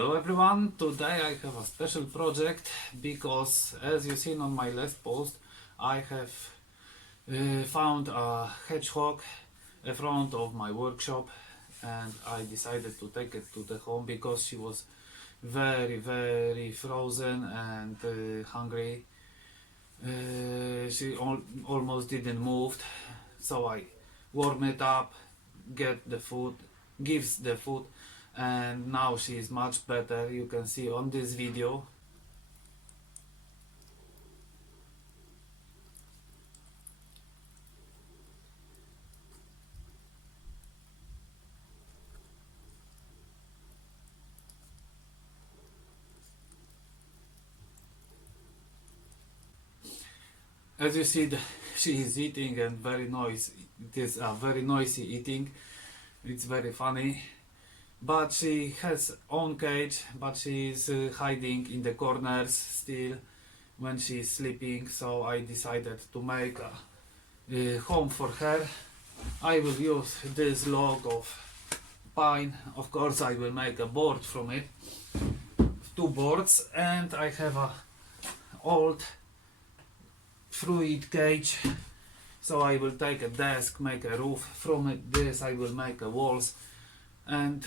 Hello everyone, today I have a special project because as you seen on my last post I have found a hedgehog in front of my workshop and I decided to take it to the home because she was very frozen and hungry. She almost didn't move, so I warm it up, get the food, gives the food, and now she is much better. You can see on this video. As you see, she is eating and very noisy. It is a very noisy eating. It's very funny. But she has own cage, but she is hiding in the corners still when she is sleeping. So I decided to make a home for her. I will use this log of pine. Of course, I will make a board from it. 2 boards, and I have a old fruit cage, so I will take a desk, make a roof from it. This I will make a walls, and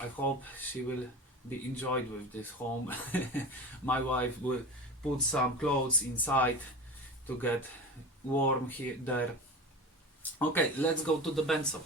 I hope she will be enjoyed with this home. My wife will put some clothes inside to get warm here there. Okay, let's go to the benzo.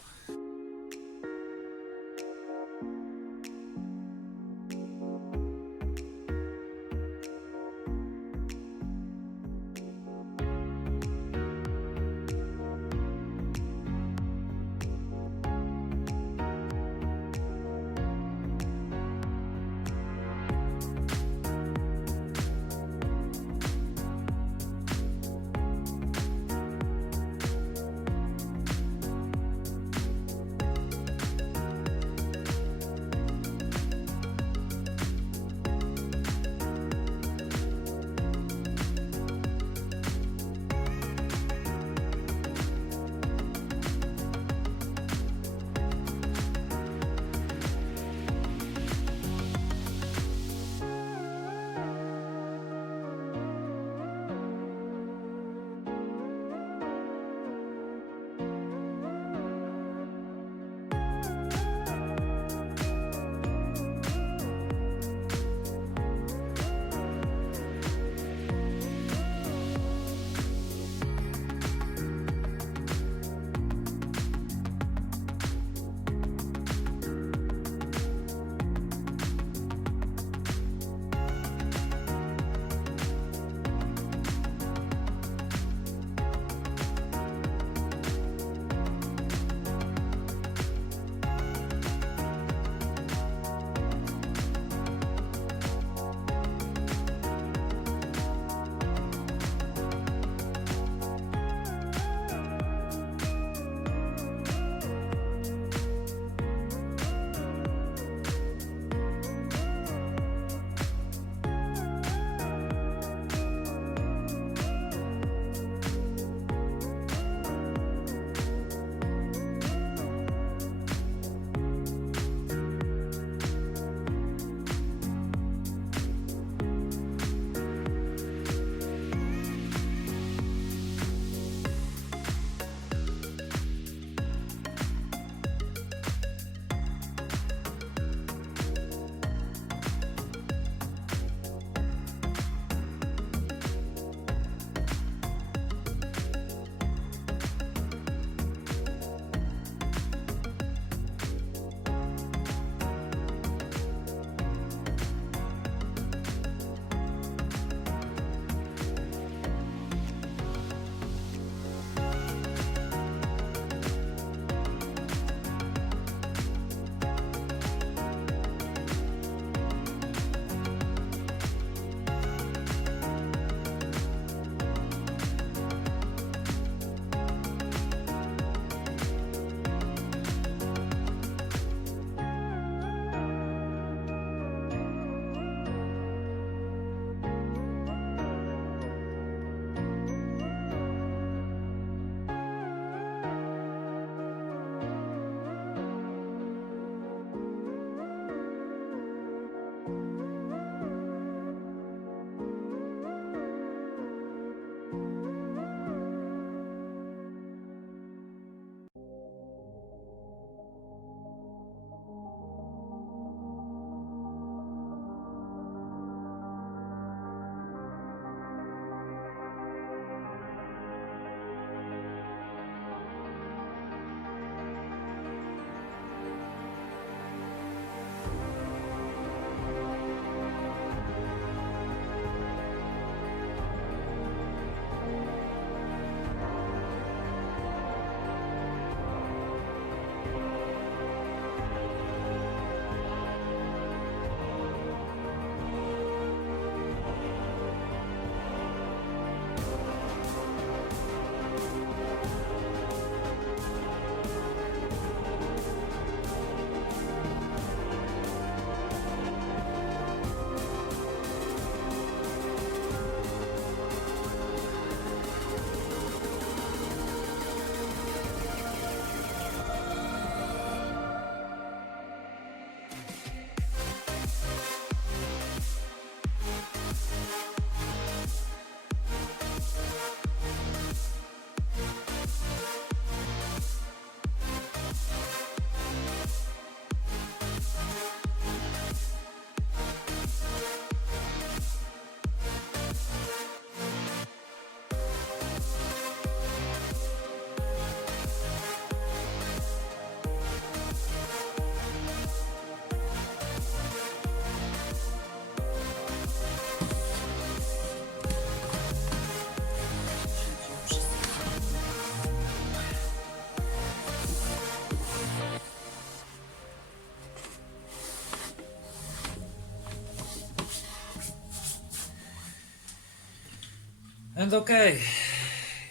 And okay,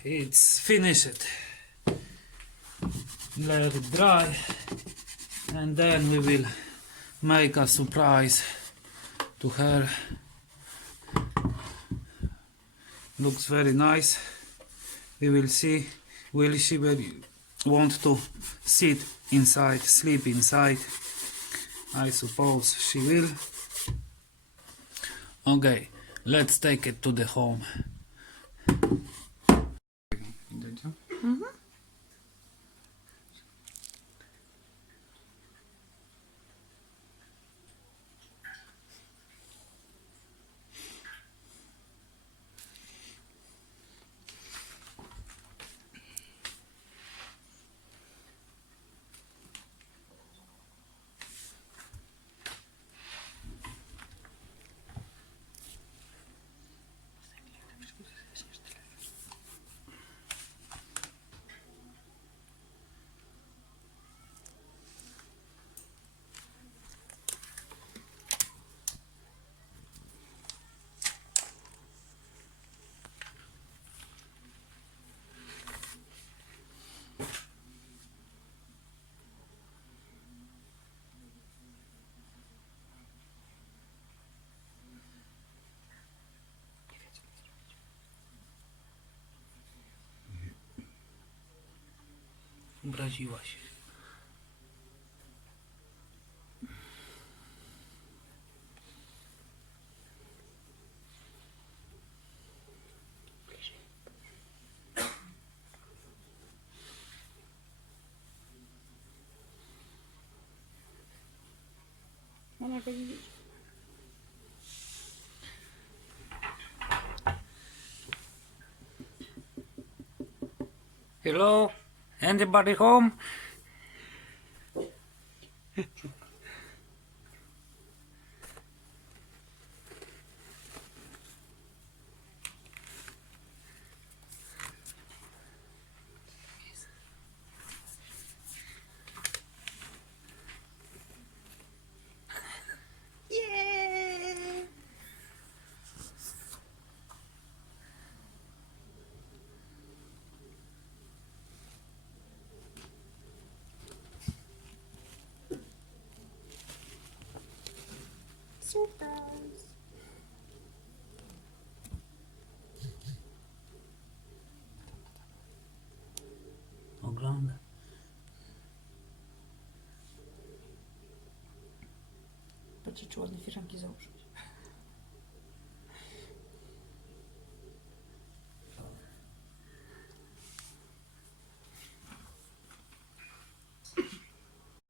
it's finished. Let it dry, and then we will make a surprise to her. Looks very nice. We will see. Will she want to sit inside, sleep inside? I suppose she will. Okay, let's take it to the home. Obraziła się. Mama go widzi. Hello? Anybody home? Yeah. Surprise. Ogląda. Patrzcie, czy ładne firanki założyć.